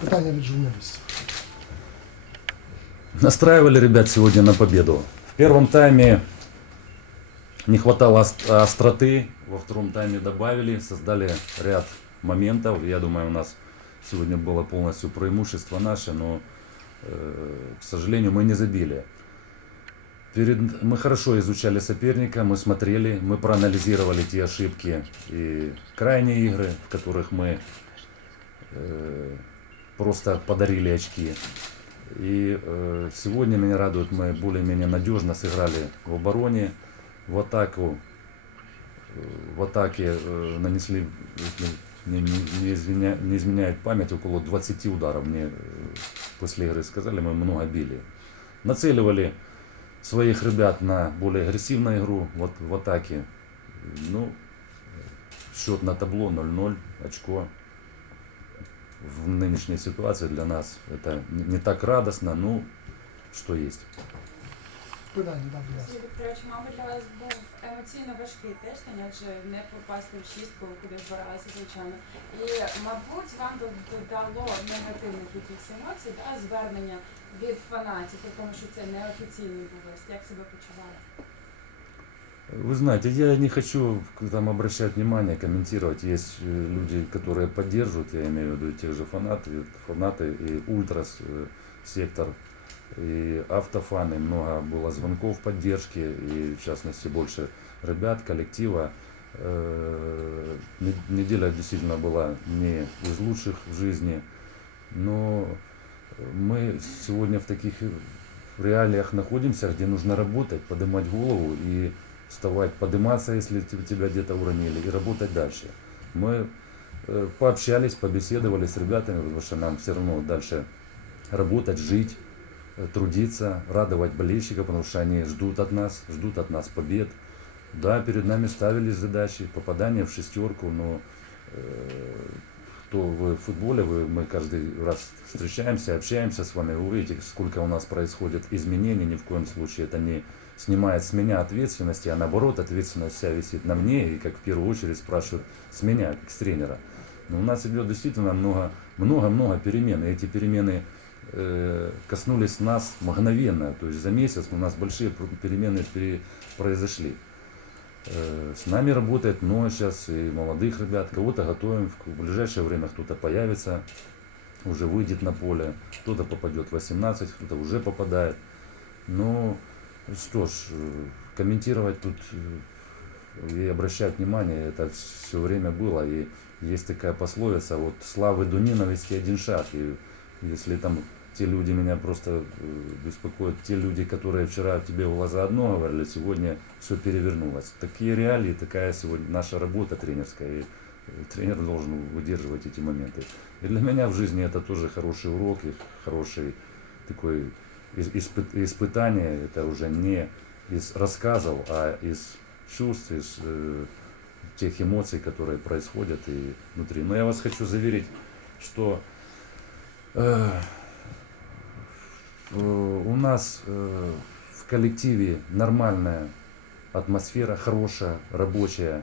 Питання від журналістів. Настраивали ребят сегодня на победу. В первом тайме не хватало ост- остроты, во втором тайме добавили, создали ряд моментов. Я думаю, у нас сегодня было полностью преимущество наше, но, э, к сожалению, мы не забили. Перед... Мы хорошо изучали соперника, мы смотрели, мы проанализировали те ошибки и крайние игры, в которых мы э, просто подарили очки. И э, сегодня меня радует, мы более-менее надежно сыграли в обороне, в атаку, э, в атаке э, нанесли, если не, не- изменя- не изменяет память, около 20 ударов. Мне э, после игры сказали, мы много били. Нацеливали своих ребят на более агрессивную игру в, от- в атаке. Ну, счет на табло 0-0, очко в нынешней ситуации для нас это не так радостно, ну, что есть. Питання, так, будь ласка. Петрович, мабуть, для вас був емоційно важкий тиждень, адже не попасти в шістку, куди збиралися, звичайно. І, мабуть, вам додало негативних якихось емоцій, да, звернення від фанатів, тому, що це неофіційний був лист. Як себе почували? Вы знаете, я не хочу там обращать внимание, комментировать. Есть э, люди, которые поддерживают, я имею в виду тех же фанаты, фанаты и ультрас э, сектор, и автофаны. Много было звонков поддержки, и в частности больше ребят, коллектива. Э, не- Неделя действительно была не из лучших в жизни, но мы сегодня в таких реалиях находимся, где нужно работать, поднимать голову и вставать, подниматься, если те- тебя где-то уронили, и работать дальше. Мы э, пообщались, побеседовали с ребятами, потому что нам все равно дальше работать, жить, э, трудиться, радовать болельщиков, потому что они ждут от нас, ждут от нас побед. Да, перед нами ставились задачи, попадание в шестерку, но э, кто в футболе, вы, мы каждый раз встречаемся, общаемся с вами, увидите, сколько у нас происходит изменений, ни в коем случае это не снимает с меня ответственности, а наоборот ответственность вся висит на мне, и как в первую очередь спрашивают с меня, как с тренера. Но у нас идет действительно много, много-много перемен, и эти перемены э, коснулись нас мгновенно, то есть за месяц у нас большие перемены пере- произошли. Э, С нами работает много сейчас и молодых ребят, кого-то готовим, в ближайшее время кто-то появится, уже выйдет на поле, кто-то попадет в 18, кто-то уже попадает. Ну, что ж, э, комментировать тут э, и обращать внимание, это все время было. И есть такая пословица, вот славы Дуниновицкий один шаг. И если там те люди меня просто э, беспокоят, те люди, которые вчера тебе в глаза одно говорили, сегодня все перевернулось. Такие реалии, такая сегодня наша работа тренерская. И э, тренер должен выдерживать эти моменты. И для меня в жизни это тоже хороший урок и хороший такой ис- испы- испытание. Это уже не из рассказов, а из чувств, из э, тех эмоций, которые происходят и внутри. Но я вас хочу заверить, что э, у нас э, в коллективе нормальная атмосфера, хорошая, рабочая.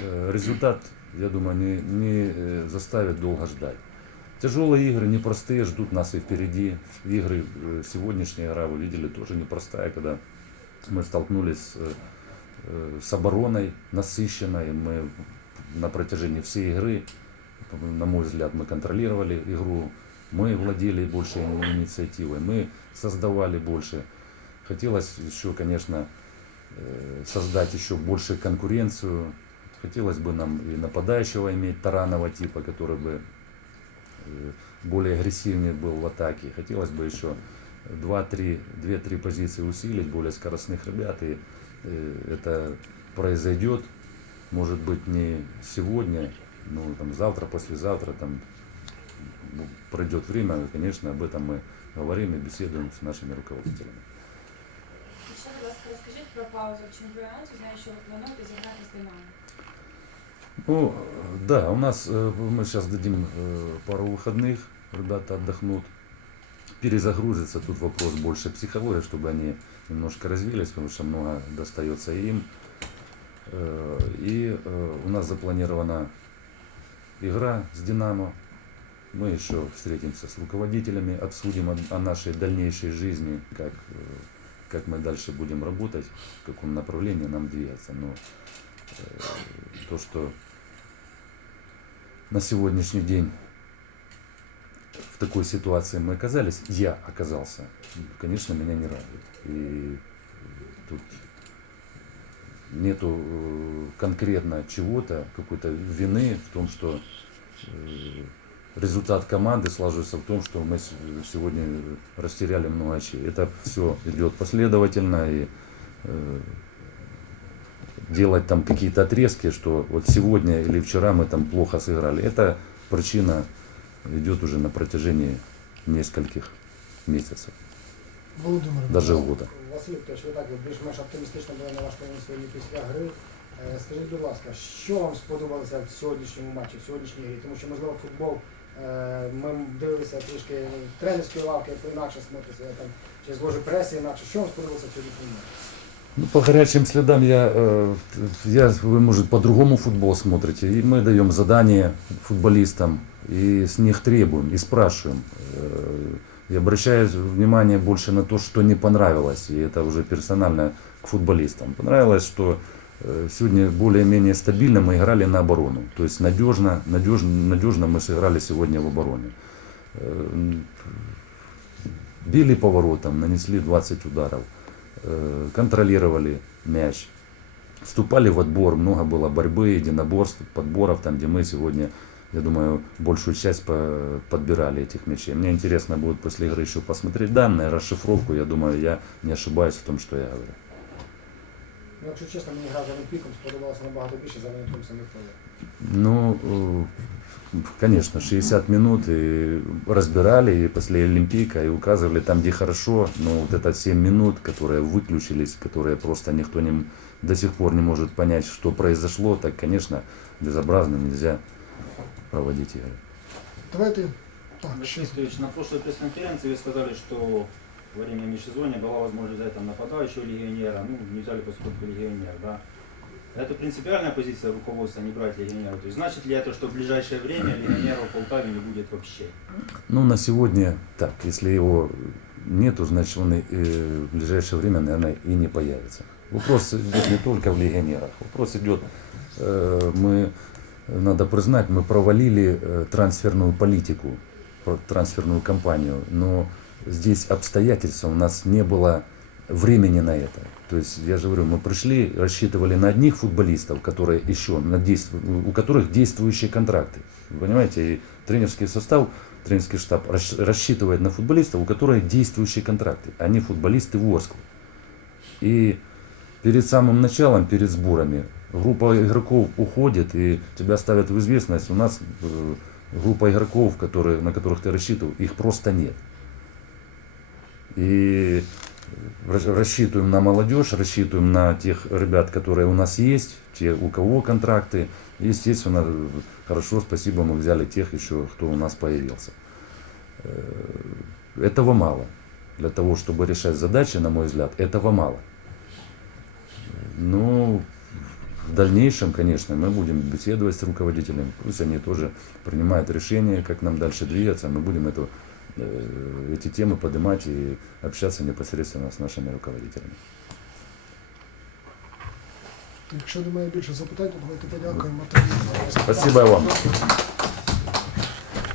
Э, результат, я думаю, не, не э, заставит долго ждать. Тяжелые игры, непростые, ждут нас и впереди. Игры, э, сегодняшняя игра, вы видели, тоже непростая, когда мы столкнулись с, э, э, с обороной насыщенной. Мы на протяжении всей игры, на мой взгляд, мы контролировали игру. Мы владели большей инициативой, мы создавали больше. Хотелось еще, конечно, э, создать еще больше конкуренцию. Хотелось бы нам и нападающего иметь Таранова типа, который бы э, более агрессивнее был в атаке. Хотелось бы еще 2-3, 2-3 позиции усилить, более скоростных ребят. И э, это произойдет, может быть, не сегодня, но там завтра, послезавтра, там ну, пройдет время, и, конечно, об этом мы говорим и беседуем с нашими руководителями. І ще, будь ласка, розкажіть про паузу в чемпіонаті. Знаю, що ви плануєте зіграти з Динамо. Ну, э, да, у нас э, мы сейчас дадим э, пару выходных, ребята отдохнут, перезагрузятся. Тут вопрос больше психологии, чтобы они немножко развились, потому что много достается им. Э, И э, у нас запланирована игра с Динамо мы еще встретимся с руководителями, обсудим о, о нашей дальнейшей жизни, как, э, как мы дальше будем работать, в каком направлении нам двигаться. Но э, то, что на сегодняшний день в такой ситуации мы оказались, я оказался, конечно, меня не радует. И тут нету э, конкретно чего-то, какой-то вины в том, что э, результат команды сложился в том, что мы с- сегодня растеряли много очей. Это все идет последовательно и э, делать там какие-то отрезки, что вот сегодня или вчера мы там плохо сыграли, это причина идет уже на протяжении нескольких месяцев, Володимир, даже года. Василь Вікторович, ви так більш-менш оптимістично були налаштовані сьогодні після гри. Е, Скажіть, будь ласка, що вам сподобалося в сьогоднішньому матчі, в сьогоднішній грі? Тому що, можливо, футбол е, ми дивилися трішки з тренерської лавки, інакше смотриться, там, чи з ложі преси інакше. Що вам сподобалося в сьогоднішньому матчі? Ну, по горячим следам я, э, я, вы, может, по-другому футбол смотрите. И мы даем задание футболистам, и с них требуем, и спрашиваем. Э, И обращаюсь внимание больше на то, что не понравилось. И это уже персонально к футболистам. Понравилось, что э, сегодня более-менее стабильно мы играли на оборону. То есть надежно, надежно, надежно мы сыграли сегодня в обороне. Э, Били поворотом, нанесли 20 ударов э, контролировали мяч, вступали в отбор, много было борьбы, единоборств, подборов, там, где мы сегодня, я думаю, большую часть по- подбирали этих мячей. Мне интересно будет после игры еще посмотреть данные, расшифровку, я думаю, я не ошибаюсь в том, что я говорю. Ну, якщо чесно, мені гра з Олімпіком сподобалася набагато більше за Олімпіком самих хвилин. Ну, э, конечно, 60 минут и разбирали и после Олимпийка, и указывали там, где хорошо, но вот это 7 минут, которые выключились, которые просто никто не, м- до сих пор не может понять, что произошло, так, конечно, безобразно нельзя проводить игры. давайте так, ще Василий Сергеевич, на прошлой пресс-конференции вы сказали, что во время межсезонья была возможность взять там нападающего легионера, ну, не взяли поскольку легионер, да. Это принципиальная позиция руководства не брать легионера. То есть значит ли это, что в ближайшее время легионера в Полтаве не будет вообще? Ну, на сегодня так, если его нету, значит он и, э, в ближайшее время, наверное, и не появится. Вопрос идет не только в легионерах. Вопрос идет, э, мы, надо признать, мы провалили э, трансферную политику, трансферную кампанию, но здесь обстоятельства, у нас не было времени на это. То есть, я же говорю, мы пришли, рассчитывали на одних футболистов, которые еще, на действ- у которых действующие контракты. Понимаете, и тренерский состав, тренерский штаб рассчитывает на футболистов, у которых действующие контракты. Они футболисты Ворскла. И перед самым началом, перед сборами, группа игроков уходит, и тебя ставят в известность. У нас э, группа игроков, которые, на которых ты рассчитывал, их просто нет. И рас- рассчитываем на молодежь, рассчитываем на тех ребят, которые у нас есть, те, у кого контракты. Естественно, хорошо, спасибо, мы взяли тех еще, кто у нас появился. Э, Этого мало. Для того, чтобы решать задачи, на мой взгляд, этого мало. Ну, в дальнейшем, конечно, мы будем беседовать с руководителями, пусть они тоже принимают решение, как нам дальше двигаться, мы будем эту, э, эти темы поднимать и общаться непосредственно с нашими руководителями. якщо немає більше запитань, то давайте подякуємо тренеру. Спасибо вам.